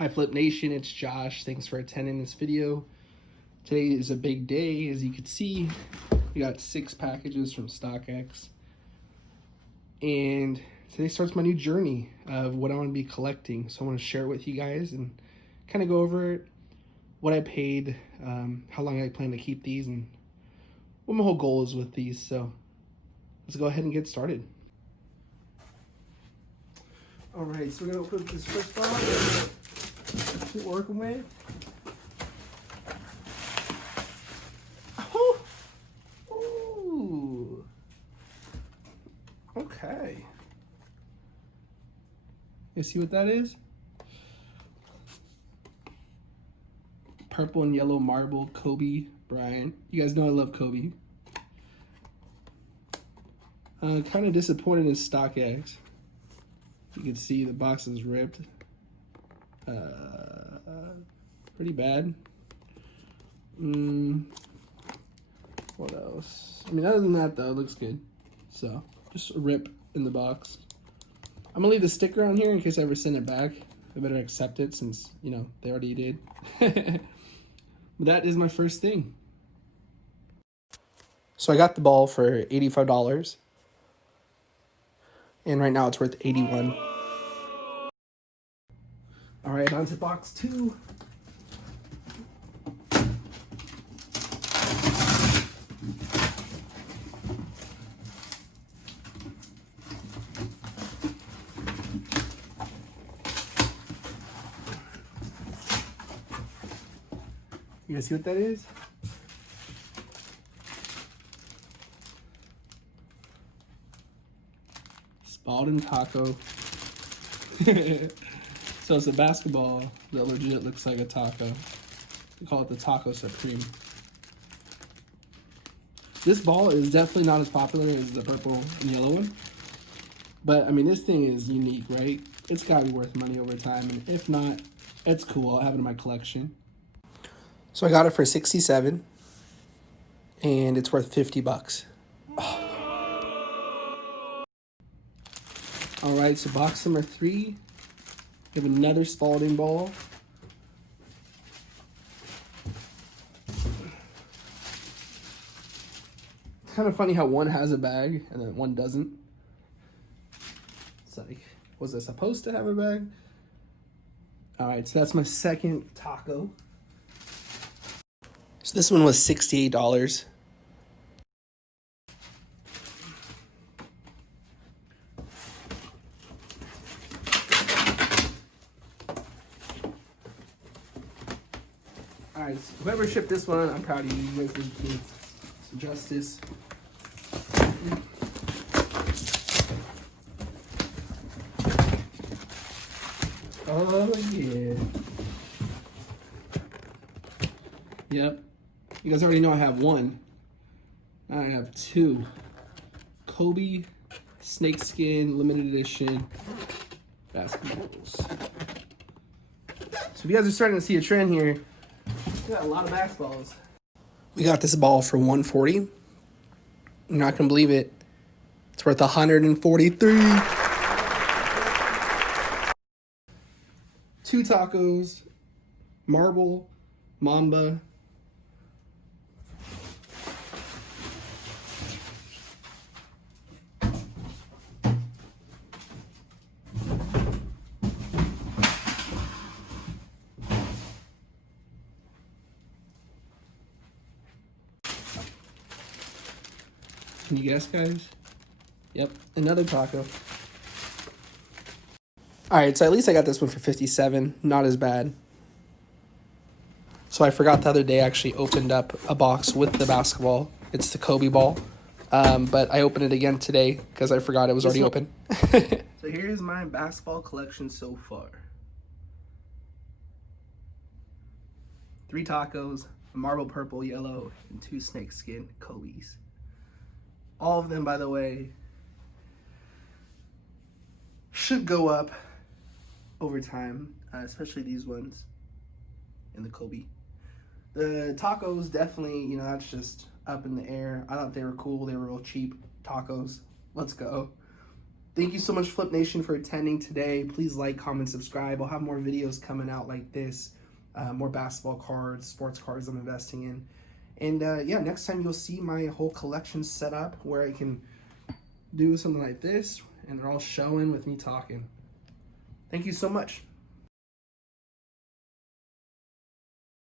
Hi Flip Nation, it's Josh. Thanks for attending this video. Today is a big day. As you can see, we got 6 packages from StockX. And today starts my new journey of what I want to be collecting. So I want to share it with you guys and kind of go over it, what I paid, how long I plan to keep these, and what my whole goal is with these. So let's go ahead and get started. Alright, so we're going to open this first box. Keep working with. Oh! Ooh! Okay. You see what that is? Purple and yellow marble, Kobe Bryant. You guys know I love Kobe. Kind of disappointed in StockX. You can see the box is ripped. Pretty bad. What else? I mean, other than that, though, it looks good. So, just a rip in the box. I'm gonna leave the sticker on here in case I ever send it back. I better accept it since, you know, they already did. But that is my first thing. So I got the ball for $85. And right now it's worth $81. All right, on to box 2. You guys see what that is? Spalding taco. So it's a basketball that legit looks like a taco. We call it the Taco Supreme. This ball is definitely not as popular as the purple and yellow one. But, I mean, this thing is unique, right? It's got to be worth money over time. And if not, it's cool. I'll have it in my collection. So I got it for $67. And it's worth $50. Oh. All right, so box number 3. We have another Spalding ball. It's kind of funny how one has a bag and then one doesn't. It's like, was it supposed to have a bag? All right, so that's my second taco. So this one was $68. All right, so whoever shipped this one, I'm proud of you. You guys did me some justice. Oh, yeah. Yep. You guys already know I have one. Now I have 2. Kobe snakeskin limited edition basketballs. So if you guys are starting to see a trend here, we got a lot of basketballs. We got this ball for $140. You're not gonna believe it. It's worth $143. 2 tacos, marble, mamba. Can you guess, guys? Yep, another taco. All right, so at least I got this one for $57. Not as bad. So I forgot the other day I actually opened up a box with the basketball. It's the Kobe ball. But I opened it again today because I forgot it was already open. So here's my basketball collection so far. 3 tacos, a marble purple, yellow, and 2 snakeskin Kobe's. All of them, by the way, should go up over time, especially these ones and the Kobe. The tacos definitely, you know, that's just up in the air. I thought they were cool. They were real cheap tacos. Let's go. Thank you so much, Flip Nation, for attending today. Please like, comment, subscribe. I'll have more videos coming out like this, more basketball cards, sports cards I'm investing in. And yeah, next time you'll see my whole collection set up where I can do something like this, and they're all showing with me talking. Thank you so much.